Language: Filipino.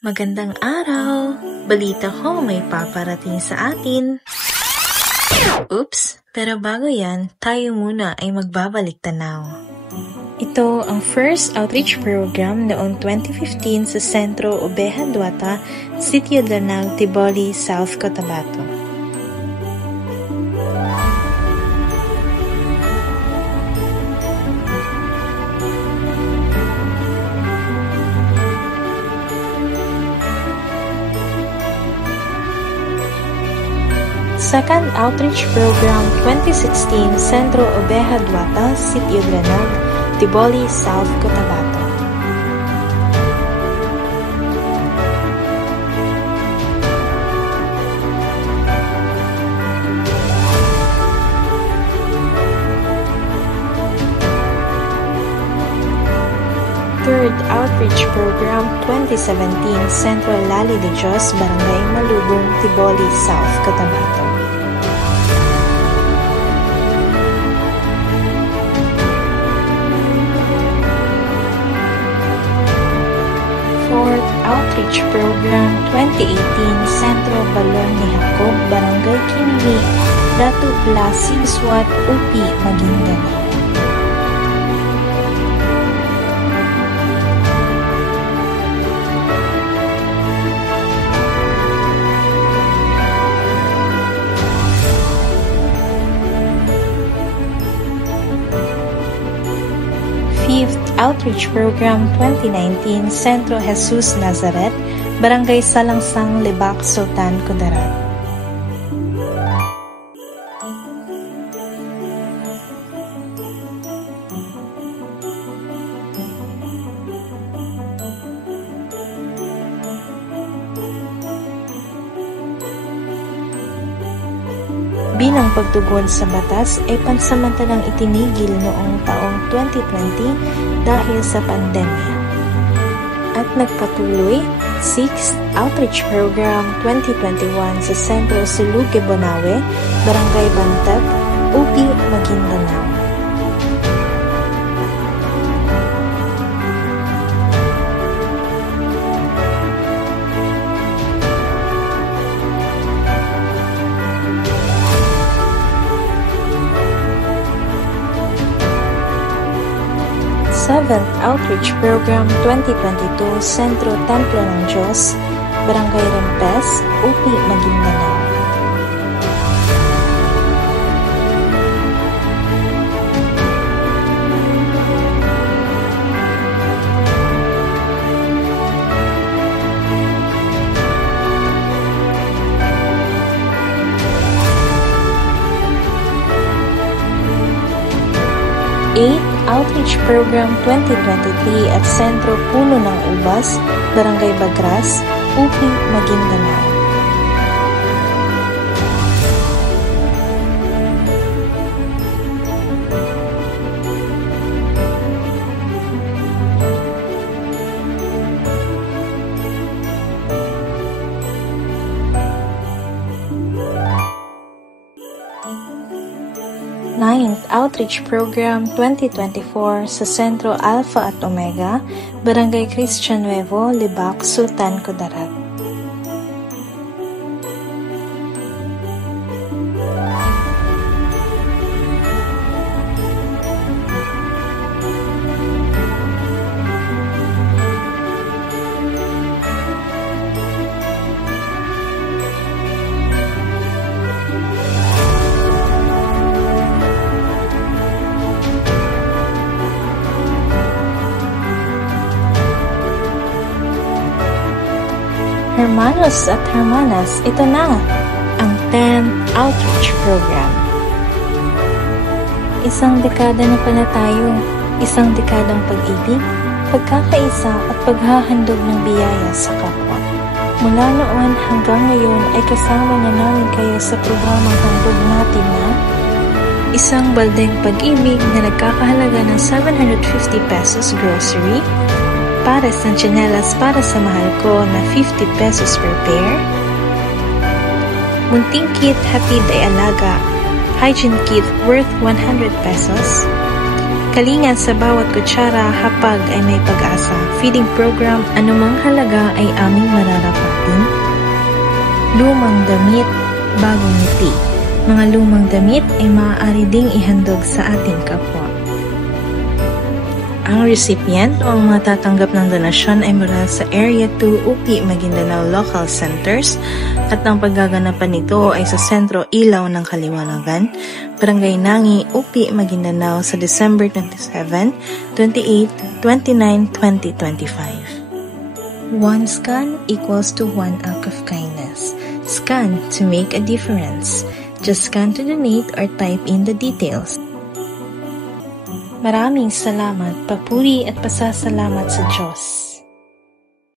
Magandang araw! Balita ko may paparating sa atin. Oops! Pero bago yan, tayo muna ay magbabalik tanaw. Ito ang first outreach program noong 2015 sa Sentro Oveja Duata, Sitio Danang, Tiboli, South Cotabato. Second Outreach Program 2016 Sentro Oveja Duata, Sitio Danang, Tiboli, South Cotabato. Third Outreach Program 2017 Central Lali de Dios, Barangay Malubong, Tiboli, South Cotabato. Fourth Outreach Program 2018 Centro Balon ni Jacob, Barangay Kinili, Datu Blasig, Suat, Upi, Maguindanao. Fifth Outreach Program 2019 Centro Jesus Nazaret, Barangay Salangsang, Libak, Sultan, Kudarat. Bilang pagtugon sa batas ay pansamantalang itinigil noong taong 2020 dahil sa pandemya. At nagpatuloy, 6th Outreach Program 2021 sa Sentro Silugue, Bonawe, Barangay Bantag, Upi, Maguindanao. Seventh Outreach Program 2022 Sentro Templo ng Diyos, Barangay Rempes, Upi, Maguindanao. Eighth Outreach Program 2023 at Sentro Puno ng Ubas, Barangay Bagras, Upi, Maguindanao. Ninth Outreach Program 2024 sa Sentro Alpha at Omega, Barangay Cristian Nuevo, Libak, Sultan, Kudarat. Hermanos at hermanas, ito na ang 10th Outreach Program. Isang dekada na pala tayo, isang dekadang pag-ibig, pagkakaisa at paghahandog ng biyaya sa kapwa. Mula noon hanggang ngayon ay kasama na namin kayo sa programang handog natin na isang baldeng pag-ibig na nagkakahalaga ng 750 pesos grocery, pares ng tsinelas para sa mahal ko na 50 pesos per pair, munting kit hatid ay alaga, hygiene kit worth 100 pesos, Kalinga sa bawat kutsara, hapag ay may pag-asa. Feeding program, anumang halaga ay aming mararapatin. Lumang damit, bagong ngiti. Mga lumang damit ay maaari ding ihandog sa ating kapwa. Ang recipient o ang mga tatanggap ng donasyon ay mula sa Area 2 UP Maguindanao Local Centers at ang paggaganapan nito ay sa Sentro Ilaw ng Kaliwanagan, Barangay Nangi, UP Maguindanao sa December 27, 28, 29, 2025. One scan equals to one act of kindness. Scan to make a difference. Just scan to donate or type in the details. Maraming salamat, papuri at pasasalamat sa Diyos.